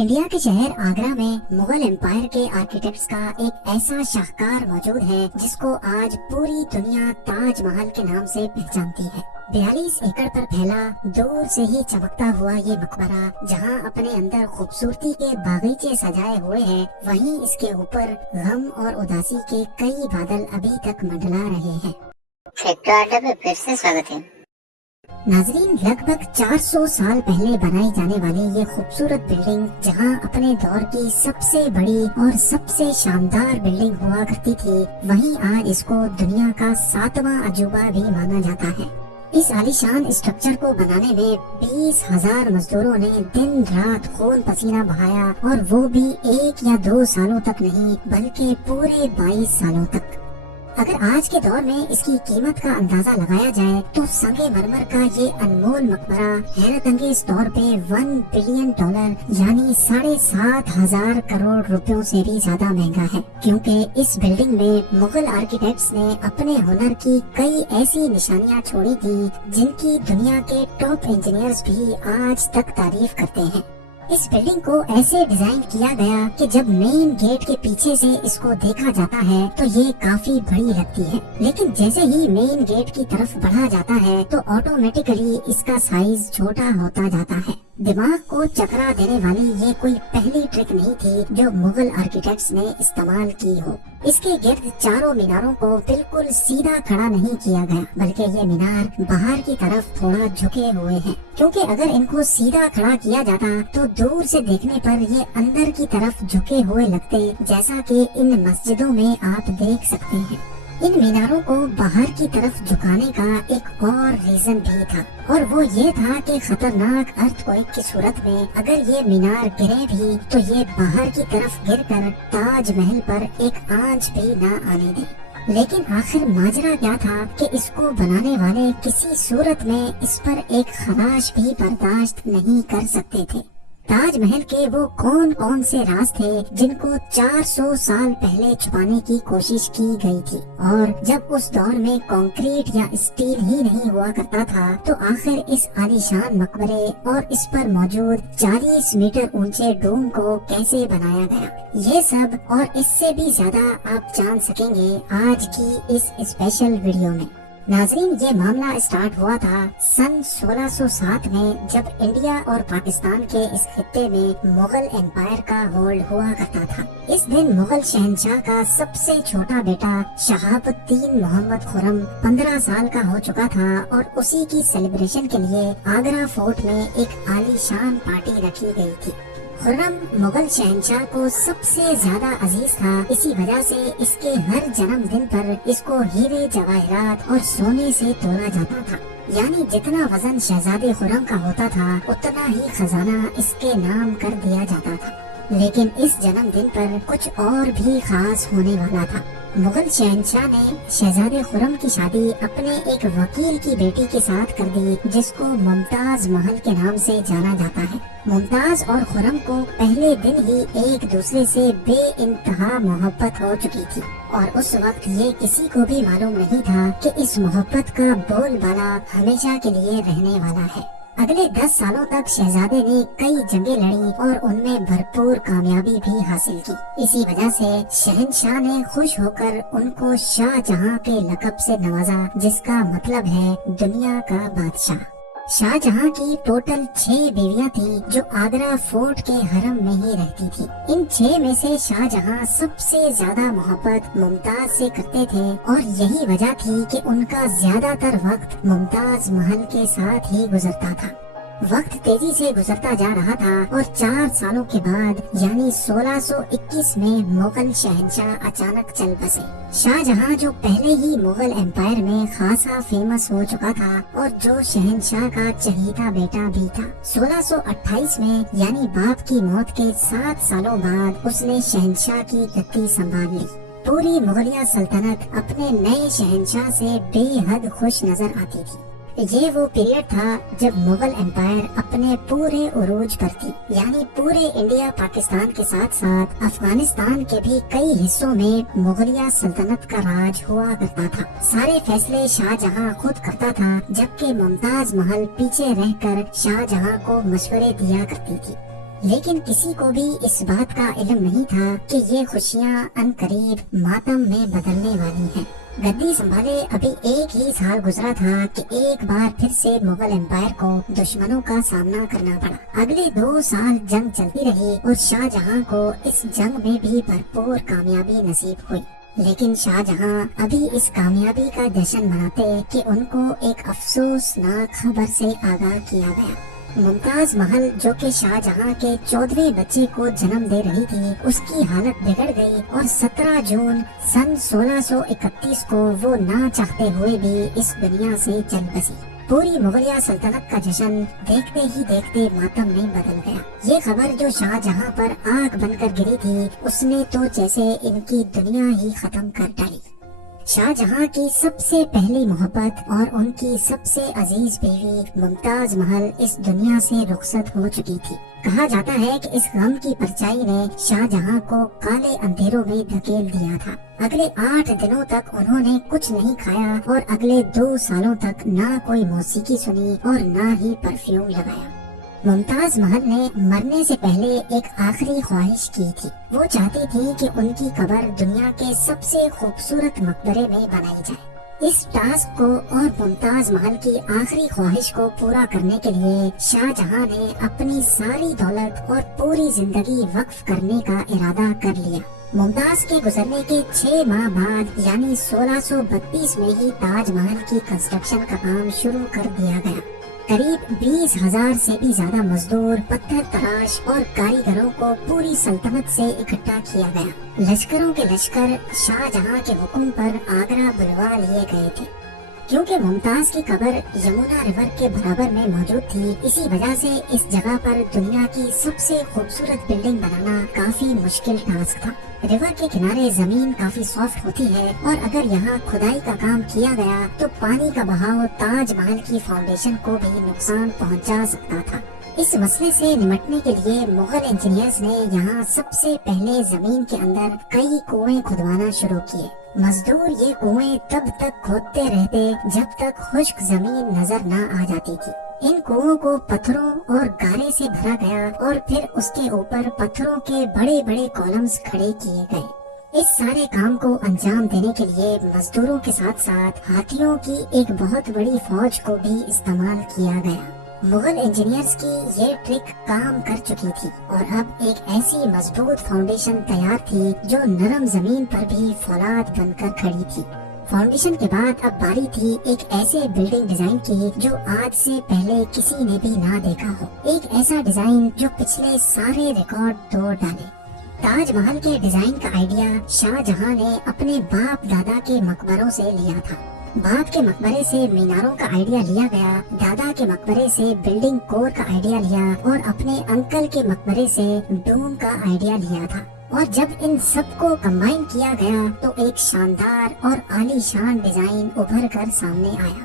India के शहर आगरा में मुगल एम्पायर के आर्किटेक्ट्स का एक ऐसा शाहकार मौजूद है जिसको आज पूरी दुनिया ताजमहल के नाम से पहचानती है। 42 एकड़ पर फैला दूर से ही चमकता हुआ ये मकबरा जहां अपने अंदर खूबसूरती के बागीचे सजाए हुए हैं, वहीं इसके ऊपर गम और उदासी के कई बादल अभी तक मंडला रहे हैं। फैक्टो अड्डा पे फिर से स्वागत है। नाजरीन, लगभग 400 साल पहले बनाई जाने वाली ये खूबसूरत बिल्डिंग जहां अपने दौर की सबसे बड़ी और सबसे शानदार बिल्डिंग हुआ करती थी, वहीं आज इसको दुनिया का 7वां अजूबा भी माना जाता है। इस आलीशान स्ट्रक्चर को बनाने में 20,000 मजदूरों ने दिन रात खून पसीना बहाया, और वो भी 1 या 2 सालों तक नहीं बल्कि पूरे 22 सालों तक। अगर आज के दौर में इसकी कीमत का अंदाजा लगाया जाए तो संगमरमर का ये अनमोल मकबरा हैरत अंगेज तौर पे $1 बिलियन यानी 7,500 करोड़ रुपयों से भी ज्यादा महंगा है, क्योंकि इस बिल्डिंग में मुगल आर्किटेक्ट्स ने अपने हुनर की कई ऐसी निशानियां छोड़ी थी जिनकी दुनिया के टॉप इंजीनियर्स भी आज तक तारीफ करते हैं। इस बिल्डिंग को ऐसे डिजाइन किया गया कि जब मेन गेट के पीछे से इसको देखा जाता है तो ये काफी बड़ी लगती है, लेकिन जैसे ही मेन गेट की तरफ बढ़ा जाता है तो ऑटोमेटिकली इसका साइज छोटा होता जाता है। दिमाग को चकरा देने वाली ये कोई पहली ट्रिक नहीं थी जो मुगल आर्किटेक्ट्स ने इस्तेमाल की हो। इसके गिर्द चारों मीनारों को बिल्कुल सीधा खड़ा नहीं किया गया, बल्कि ये मीनार बाहर की तरफ थोड़ा झुके हुए हैं, क्योंकि अगर इनको सीधा खड़ा किया जाता तो दूर से देखने पर ये अंदर की तरफ झुके हुए लगते, जैसा कि इन मस्जिदों में आप देख सकते हैं। इन मीनारों को बाहर की तरफ झुकाने का एक और रीजन भी था, और वो ये था कि खतरनाक अर्थक्वेक की सूरत में अगर ये मीनार गिरे भी तो ये बाहर की तरफ गिरकर ताजमहल पर एक आंच भी न आने दे। लेकिन आखिर माजरा क्या था कि इसको बनाने वाले किसी सूरत में इस पर एक खराश भी बर्दाश्त नहीं कर सकते थे। ताजमहल के वो कौन कौन से राज थे जिनको 400 साल पहले छुपाने की कोशिश की गई थी, और जब उस दौर में कंक्रीट या स्टील ही नहीं हुआ करता था तो आखिर इस आलीशान मकबरे और इस पर मौजूद 40 मीटर ऊंचे डोम को कैसे बनाया गया, ये सब और इससे भी ज्यादा आप जान सकेंगे आज की इस स्पेशल वीडियो में। नाजरीन, ये मामला स्टार्ट हुआ था सन 1607 में, जब इंडिया और पाकिस्तान के इस खित्ते में मुगल एम्पायर का होल्ड हुआ करता था। इस दिन मुगल शहंशाह का सबसे छोटा बेटा शहाबुद्दीन मोहम्मद खुर्रम 15 साल का हो चुका था, और उसी की सेलिब्रेशन के लिए आगरा फोर्ट में एक आलीशान पार्टी रखी गई थी। खुर्रम मुगल शहंशाह को सबसे ज्यादा अजीज था, इसी वजह से इसके हर जन्मदिन पर इसको हीरे जवाहरात और सोने से तोला जाता था, यानी जितना वजन शहजादे खुर्रम का होता था उतना ही खजाना इसके नाम कर दिया जाता था। लेकिन इस जन्मदिन पर कुछ और भी खास होने वाला था। मुगल शहंशाह ने शहजादे खुर्रम की शादी अपने एक वकील की बेटी के साथ कर दी, जिसको मुमताज महल के नाम से जाना जाता है। मुमताज और खुर्रम को पहले दिन ही एक दूसरे से बेइंतहा मोहब्बत हो चुकी थी, और उस वक्त ये किसी को भी मालूम नहीं था कि इस मोहब्बत का बोलबाला हमेशा के लिए रहने वाला है। अगले 10 सालों तक शहजादे ने कई जंगें लड़ी और उनमें भरपूर कामयाबी भी हासिल की। इसी वजह से शहंशाह ने खुश होकर उनको शाहजहां के लक़ब से नवाजा, जिसका मतलब है दुनिया का बादशाह। शाहजहां की टोटल 6 बीवियां थीं जो आगरा फोर्ट के हरम में ही रहती थी। इन 6 में से शाहजहां सबसे ज्यादा मोहब्बत मुमताज से करते थे, और यही वजह थी कि उनका ज्यादातर वक्त मुमताज महल के साथ ही गुजरता था। वक्त तेजी से गुजरता जा रहा था, और 4 सालों के बाद यानी 1621 में मुगल शहंशाह अचानक चल बसे। शाहजहां जो पहले ही मुगल एम्पायर में खासा फेमस हो चुका था, और जो शहंशाह का चहीता बेटा भी था, 1628 में यानी बाप की मौत के 7 सालों बाद उसने शहंशाह की गद्दी संभाल ली। पूरी मुगलिया सल्तनत अपने नए शहंशाह से बेहद खुश नजर आती थी। ये वो पीरियड था जब मुगल एम्पायर अपने पूरे उरूज पर थी, यानी पूरे इंडिया पाकिस्तान के साथ साथ अफगानिस्तान के भी कई हिस्सों में मुगलिया सल्तनत का राज हुआ करता था। सारे फैसले शाहजहां खुद करता था, जबकि मुमताज महल पीछे रहकर शाहजहां को मशवरे दिया करती थी। لیکن کسی کو بھی اس بات کا علم نہیں تھا کہ یہ خوشیاں عنقریب ماتم میں بدلنے والی ہیں۔ گدی سنبھالے ابھی ایک ہی سال گزرا تھا کہ ایک بار پھر سے مغل امپائر کو دشمنوں کا سامنا کرنا پڑا۔ اگلے 2 سال جنگ چلتی رہی اور شاہ جہاں کو اس جنگ میں بھی بھرپور کامیابی نصیب ہوئی، لیکن شاہ جہاں ابھی اس کامیابی کا جشن مناتے کہ ان کو ایک افسوسناک خبر سے آگاہ کیا گیا۔ ممتاز محل جو کہ شاہ جہاں کے 14ویں بچے کو جنم دے رہی تھی، اس کی حالت بگڑ گئی اور 17 جون سن 1631 کو وہ نہ چاہتے ہوئے بھی اس دنیا سے چل بسی۔ پوری مغلیہ سلطنت کا جشن دیکھتے ہی دیکھتے ماتم میں بدل گیا۔ یہ خبر جو شاہ جہاں پر آگ بن کر گری تھی، اس نے تو جیسے ان کی دنیا ہی ختم کر ڈالی۔ شاہ جہاں کی سب سے پہلی محبت اور ان کی سب سے عزیز بیوی ممتاز محل اس دنیا سے رخصت ہو چکی تھی۔ کہا جاتا ہے کہ اس غم کی پرچائی نے شاہ جہاں کو کالے اندھیروں میں دھکیل دیا تھا۔ اگلے 8 دنوں تک انہوں نے کچھ نہیں کھایا اور اگلے 2 سالوں تک نہ کوئی موسیقی سنی اور نہ ہی پرفیوم لگایا۔ ممتاز محل نے مرنے سے پہلے ایک آخری خواہش کی تھی۔ وہ چاہتی تھی کہ ان کی قبر دنیا کے سب سے خوبصورت مقبرے میں بنائی جائے۔ اس ٹاسک کو اور ممتاز محل کی آخری خواہش کو پورا کرنے کے لیے شاہ جہاں نے اپنی ساری دولت اور پوری زندگی وقف کرنے کا ارادہ کر لیا۔ ممتاز کے گزرنے کے 6 ماہ بعد یعنی 1632 میں ہی تاج محل کی کنسٹرکشن کا کام شروع کر دیا گیا۔ قریب 20,000 سے بھی زیادہ مزدور، پتھر تراش اور کاریگروں کو پوری سلطنت سے اکٹھا کیا گیا۔ لشکروں کے لشکر شاہ جہاں کے حکم پر آگرہ بلوا لیے گئے تھے۔ کیونکہ ممتاز کی قبر یمنا ریور کے برابر میں موجود تھی، اسی وجہ سے اس جگہ پر دنیا کی سب سے خوبصورت بلڈنگ بنانا کافی مشکل ٹاسک تھا۔ ریور کے کنارے زمین کافی سافٹ ہوتی ہے اور اگر یہاں کھدائی کا کام کیا گیا تو پانی کا بہاؤ تاج محل کی فاؤنڈیشن کو بھی نقصان پہنچا سکتا تھا۔ اس مسئلے سے نمٹنے کے لیے مغل انجینئرز نے یہاں سب سے پہلے زمین کے اندر کئی کنویں کھدوانا شروع کیے۔ مزدور یہ کنویں تب تک کھودتے رہتے جب تک خشک زمین نظر نہ آ جاتی تھی۔ ان کنووں کو پتھروں اور گارے سے بھرا گیا اور پھر اس کے اوپر پتھروں کے بڑے بڑے کالمز کھڑے کیے گئے۔ اس سارے کام کو انجام دینے کے لیے مزدوروں کے ساتھ ساتھ ہاتھیوں کی ایک بہت بڑی فوج کو بھی استعمال کیا گیا۔ مغل انجینئرز کی یہ ٹرک کام کر چکی تھی اور اب ایک ایسی مضبوط فاؤنڈیشن تیار تھی جو نرم زمین پر بھی فولاد بن کر کھڑی تھی۔ فاؤنڈیشن کے بعد اب باری تھی ایک ایسے بلڈنگ ڈیزائن کی جو آج سے پہلے کسی نے بھی نہ دیکھا ہو، ایک ایسا ڈیزائن جو پچھلے سارے ریکارڈ توڑ ڈالے۔ تاج محل کے ڈیزائن کا آئیڈیا شاہ جہاں نے اپنے باپ دادا کے مقبروں سے لیا تھا۔ باپ کے مقبرے سے میناروں کا آئیڈیا لیا گیا، دادا کے مقبرے سے بلڈنگ کور کا آئیڈیا لیا اور اپنے انکل کے مقبرے سے ڈوم کا آئیڈیا لیا تھا۔ اور جب ان سب کو کمبائن کیا گیا تو ایک شاندار اور عالی شان ڈیزائن ابھر کر سامنے آیا۔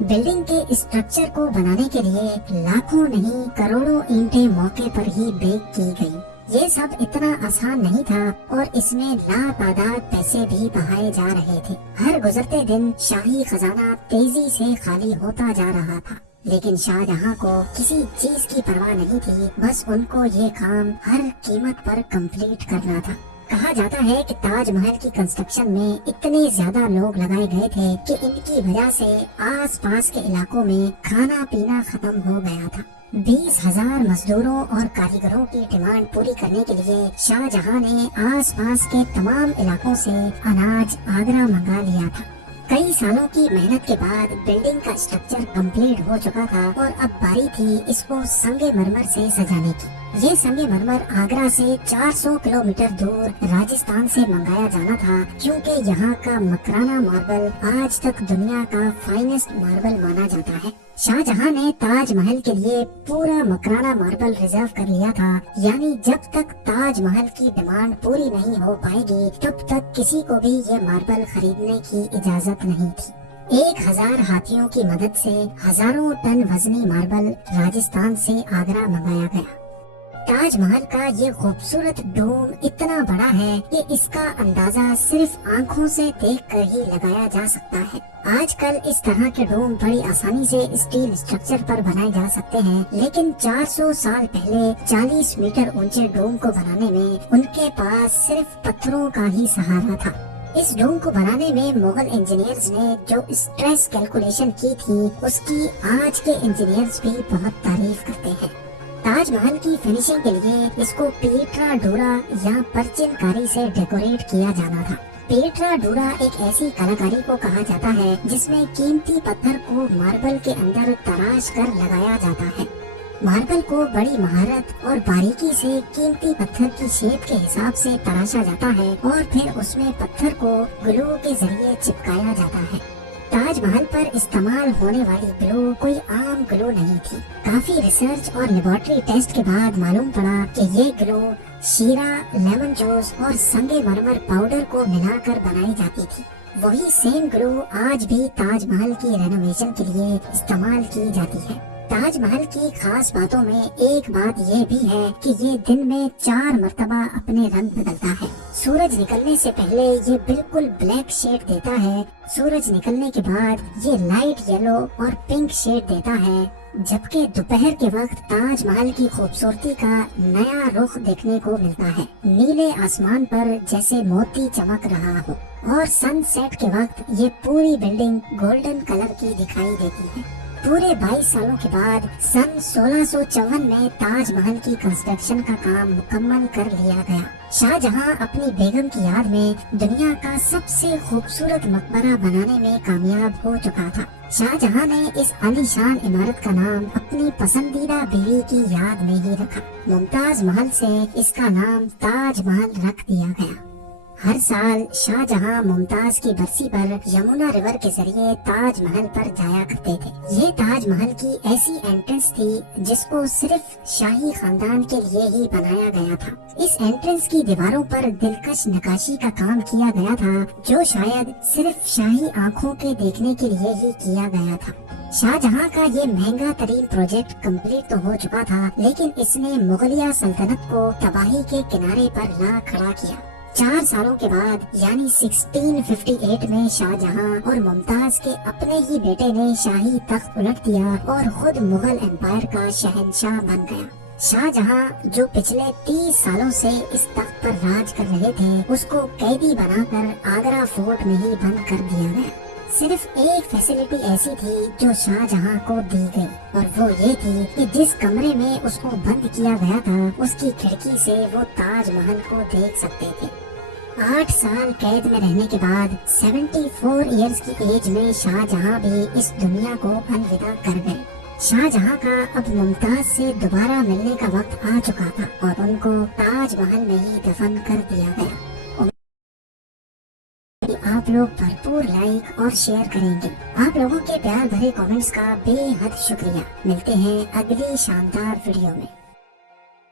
بلڈنگ کے اسٹرکچر کو بنانے کے لیے لاکھوں نہیں کروڑوں اینٹیں موقع پر ہی بیک کی گئی۔ یہ سب اتنا آسان نہیں تھا اور اس میں لاتعداد پیسے بھی بہائے جا رہے تھے۔ ہر گزرتے دن شاہی خزانہ تیزی سے خالی ہوتا جا رہا تھا، لیکن شاہ جہاں کو کسی چیز کی پرواہ نہیں تھی، بس ان کو یہ کام ہر قیمت پر کمپلیٹ کرنا تھا۔ کہا جاتا ہے کہ تاج محل کی کنسٹرکشن میں اتنے زیادہ لوگ لگائے گئے تھے کہ ان کی وجہ سے آس پاس کے علاقوں میں کھانا پینا ختم ہو گیا تھا۔ 20,000 مزدوروں اور کاریگروں کی ڈیمانڈ پوری کرنے کے لیے شاہ جہاں نے آس پاس کے تمام علاقوں سے اناج آگرہ منگا لیا تھا۔ کئی سالوں کی محنت کے بعد بلڈنگ کا اسٹرکچر کمپلیٹ ہو چکا تھا اور اب باری تھی اس کو سنگ مرمر سے سجانے کی۔ یہ سنگ مرمر آگرہ سے 400 کلومیٹر دور راجستھان سے منگایا جانا تھا، کیونکہ یہاں کا مکرانہ ماربل آج تک دنیا کا فائنسٹ ماربل مانا جاتا ہے۔ شاہ جہاں نے تاج محل کے لیے پورا مکرانہ ماربل ریزرو کر لیا تھا، یعنی جب تک تاج محل کی ڈیمانڈ پوری نہیں ہو پائے گی تب تک کسی کو بھی یہ ماربل خریدنے کی اجازت نہیں تھی۔ 1000 ہاتھیوں کی مدد سے ہزاروں ٹن وزنی ماربل راجستھان سے آگرہ منگایا گیا۔ ताज महल का ये खूबसूरत डोम इतना बड़ा है कि इसका अंदाजा सिर्फ आँखों से देखकर ही लगाया जा सकता है। आजकल इस तरह के डोम बड़ी आसानी से स्टील स्ट्रक्चर पर बनाए जा सकते हैं, लेकिन 400 साल पहले 40 मीटर ऊंचे डोम को बनाने में उनके पास सिर्फ पत्थरों का ही सहारा था। इस डोम को बनाने में मुगल इंजीनियर्स ने जो स्ट्रेस कैलकुलेशन की थी, उसकी आज के इंजीनियर्स भी बहुत तारीफ करते हैं। ताजमहल की फिनिशिंग के लिए इसको पीट्रा डोरा या परचिनकारी से डेकोरेट किया जाना था। पीट्रा डोरा एक ऐसी कलाकारी को कहा जाता है जिसमें कीमती पत्थर को मार्बल के अंदर तराश कर लगाया जाता है। मार्बल को बड़ी महारत और बारीकी से कीमती पत्थर की शेप के हिसाब से तराशा जाता है और फिर उसमें पत्थर को ग्लू के जरिए चिपकाया जाता है। ताजमहल पर इस्तेमाल होने वाली ग्लू कोई आम ग्लू नहीं थी। काफी रिसर्च और लेबोरेटरी टेस्ट के बाद मालूम पड़ा कि ये ग्लू शीरा, लेमन जूस और संगमरमर पाउडर को मिलाकर बनाई जाती थी। वही सेम ग्लू आज भी ताजमहल की रेनोवेशन के लिए इस्तेमाल की जाती है। ताजमहल की खास बातों में एक बात ये भी है कि ये दिन में 4 मर्तबा अपने रंग बदलता है। सूरज निकलने से पहले ये बिल्कुल ब्लैक शेड देता है। सूरज निकलने के बाद ये लाइट येलो और पिंक शेड देता है, जबकि दोपहर के वक्त ताजमहल की खूबसूरती का नया रुख देखने को मिलता है। नीले आसमान पर जैसे मोती चमक रहा हो और सनसेट के वक्त ये पूरी बिल्डिंग गोल्डन कलर की दिखाई देती है। पूरे 22 सालों के बाद सन 1654 में ताजमहल की कंस्ट्रक्शन का काम मुकम्मल कर लिया गया। शाहजहां अपनी बेगम की याद में दुनिया का सबसे खूबसूरत मकबरा बनाने में कामयाब हो चुका था। शाहजहां ने इस आलीशान इमारत का नाम अपनी पसंदीदा बीवी की याद में ही रखा। मुमताज महल से इसका नाम ताजमहल रख दिया गया। हर साल शाहजहां मुमताज की बरसी पर यमुना रिवर के जरिए ताजमहल पर जाया करते थे। ये ताजमहल की ऐसी एंट्रेंस थी जिसको सिर्फ शाही खानदान के लिए ही बनाया गया था। इस एंट्रेंस की दीवारों पर दिलकश नक्काशी का काम किया गया था, जो शायद सिर्फ शाही आँखों के देखने के लिए ही किया गया था। शाहजहां का ये महंगा तरीन प्रोजेक्ट कंप्लीट तो हो चुका था, लेकिन इसने मुगलिया सल्तनत को तबाही के किनारे पर ला खड़ा किया। 4 सालों के बाद यानी 1658 में शाहजहां और मुमताज के अपने ही बेटे ने शाही तख्त उलट दिया और खुद मुगल एम्पायर का शहंशाह बन गया। शाहजहां जो पिछले 30 सालों से इस तख्त पर राज कर रहे थे, उसको कैदी बनाकर आगरा फोर्ट में ही बंद कर दिया गया। सिर्फ एक फैसिलिटी ऐसी थी जो शाहजहां को दी गई, और वो ये थी कि जिस कमरे में उसको बंद किया गया था, उसकी खिड़की से वो ताजमहल को देख सकते थे। 8 साल कैद में रहने के बाद 74 इयर्स की एज में शाहजहां भी इस दुनिया को अलविदा कर गए। शाहजहां का अब मुमताज से दोबारा मिलने का वक्त आ चुका था और उनको ताजमहल में ही दफन कर दिया गया। आप लोग भरपूर लाइक और शेयर करेंगे। आप लोगों के प्यार भरे कमेंट्स का बेहद शुक्रिया। मिलते हैं अगली शानदार वीडियो में।